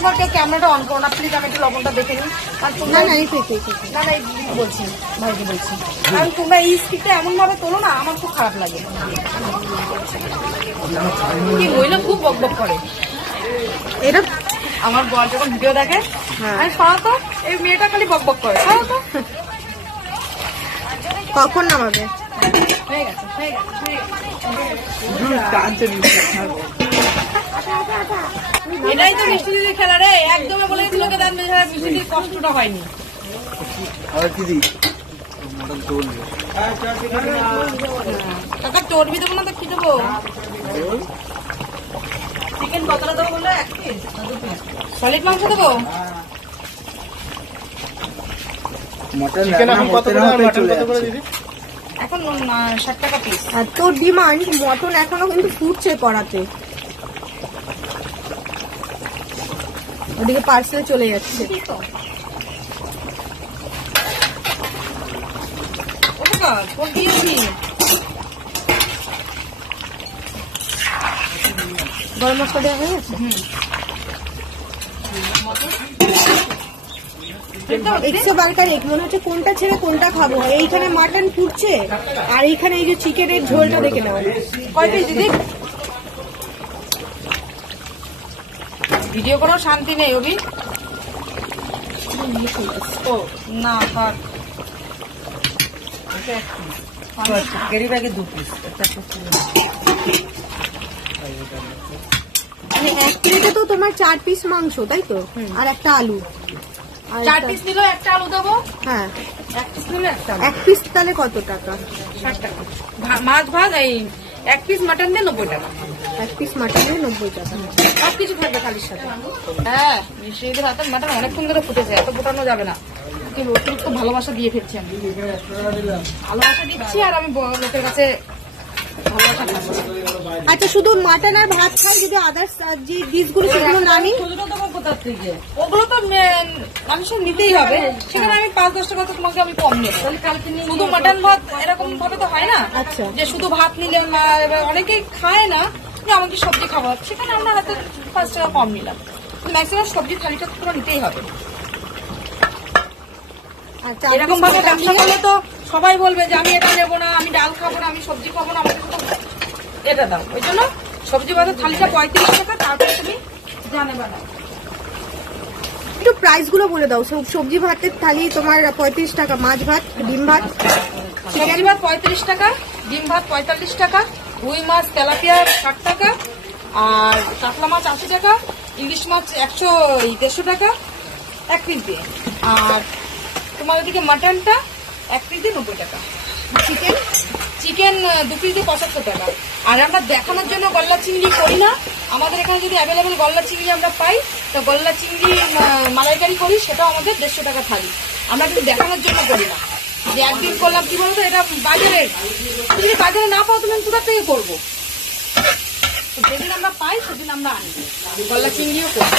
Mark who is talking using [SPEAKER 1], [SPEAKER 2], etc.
[SPEAKER 1] তোমার কেউ ক্যামেরাটা অন করো না প্লিজ আমি একটু লবণটা দেখে নিই। আর
[SPEAKER 2] না
[SPEAKER 1] তোমরা
[SPEAKER 2] না এই থেকে
[SPEAKER 1] না না এই বলছি ভাইকে বলছি। কারণ তোমরা এই স্পিডটা এমন ভাবে তোলো না আমার খুব খারাপ লাগে। কি মহিলা খুব বক বক করে।
[SPEAKER 2] এটা
[SPEAKER 1] আমার বর যখন ভিডিও দেখে
[SPEAKER 2] হ্যাঁ।
[SPEAKER 1] আমি সরাতো এই মেয়েটা খালি বক বক করে সরাতো
[SPEAKER 2] কখন নামাবে?
[SPEAKER 1] হয়ে গেছে হয়ে গেছে হয়ে গেছে। এটাই তো মিষ্টি দিদির খেলা রে। একদমই বলে দিল লোকে দান বেচারা মিষ্টি দিদির কষ্টটা হয়নি।
[SPEAKER 3] আর কি দিই
[SPEAKER 1] কাকা চর্বি দেবো না তো কি দেবো? চিকেন কতটা দেবো বলল? এক পিস সলিড মাংস দেবো?
[SPEAKER 4] এখন
[SPEAKER 1] ষাট টাকা পিস
[SPEAKER 2] আর তোর ডিমান্ড মটন এখনও কিন্তু ফুটছে করাতে ওদিকে পার্সেল চলে যাচ্ছে। গরম মশলা দেওয়া হয়ে গেছে? একশো বারকার এক মনে হচ্ছে কোনটা ছেড়ে কোনটা খাব? এইখানে মাটন ফুটছে আর এইখানে এই যে চিকেনের ঝোলটা দেখে নেওয়া
[SPEAKER 1] কয় পিস দিদি? ভিডিও করার শান্তি নেই অভি। ও না থাক।
[SPEAKER 3] ক্যারি ব্যাগে দু পিস
[SPEAKER 2] মানে এক প্লেটে তো তোমার চার পিস মাংস তাই তো? আর একটা আলু। আর
[SPEAKER 1] চার পিস নিল একটা আলু দেবো?
[SPEAKER 2] হ্যাঁ।
[SPEAKER 1] এক পিস নিলে একটা
[SPEAKER 2] এক পিস তাহলে কত টাকা?
[SPEAKER 1] ষাট টাকা। ভা- মাছ ভাত এই এক পিস মাটন দিয়ে নব্বই টাকা।
[SPEAKER 2] এক পিস মাটন দিয়ে নব্বই টাকা।
[SPEAKER 1] সব কিছু থাকবে থালির সাথে। হ্যাঁ মিষ্টিদের হাতে মাটন অনেকক্ষণ ধরে ফুটেছে এত ফুটানো যাবে না। অতিরিক্ত ভালোবাসা দিয়ে ফেলছি আমি। ভালোবাসা দিচ্ছি আর আমি লোকের কাছে
[SPEAKER 2] আচ্ছা শুধু মাটন আর ভাত খাই যদি আদার্স যে ডিশগুলো সেগুলো না নিই?
[SPEAKER 1] ওগুলো তো মানুষের নিতেই হবে। সেখানে আমি পাঁচ দশ টাকা তোমাকে আমি কম নেব। শুধু মাটন ভাত এরকম ভাবে তো হয় না।
[SPEAKER 2] আচ্ছা।
[SPEAKER 1] যে শুধু ভাত নিলে অনেকেই খায় না যে আমাকে সবজি খাবার সেখানে আমরা হয়তো পাঁচ টাকা কম নিলাম। ম্যাক্সিমাম সবজি থালিটা তো পুরো নিতেই হবে।
[SPEAKER 2] আচ্ছা
[SPEAKER 1] এরকম ভাবে ব্যবসা করলে তো সবাই বলবে যে আমি এটা নেব না আমি ডাল খাব না আমি সবজি খাব না আমাকে এটা দাও। ওই জন্য সবজি বাজার থালিটা পঁয়ত্রিশ টাকা তারপরে তুমি জানে বা নাও।
[SPEAKER 2] একটু প্রাইসগুলো বলে দাও। সবজি ভাতের থালি তোমার পঁয়ত্রিশ টাকা মাছ ভাত ডিম ভাত।
[SPEAKER 1] সবজি ভাত পঁয়ত্রিশ টাকা ডিম ভাত পঁয়তাল্লিশ টাকা রুই মাছ তেলাপিয়া ষাট টাকা আর কাতলা মাছ আশি টাকা ইলিশ মাছ একশো দেড়শো টাকা এক পিস দিয়ে। আর তোমার ওদিকে মাটনটা এক পিস দিয়ে নব্বই টাকা।
[SPEAKER 2] চিকেন
[SPEAKER 1] চিকেন দু পিস দিয়ে পঁচাত্তর টাকা। আর আমরা দেখানোর জন্য গল্লা চিংড়ি করি না। আমাদের এখানে যদি অ্যাভেলেবেল গল্লা চিংড়ি আমরা পাই, তো গল্লা চিংড়ি মালাইকারি করি, সেটাও আমাদের দেড়শো টাকা থালি। আমরা কিন্তু দেখানোর জন্য করি না। যে একদিন করলাম, কি বলতো, এটা বাজারে যদি বাজারে না পাও, তুমি কোথা থেকে করব? যেদিন আমরা পাই, সেদিন আমরা আনি। গল্লা চিংড়িও করি।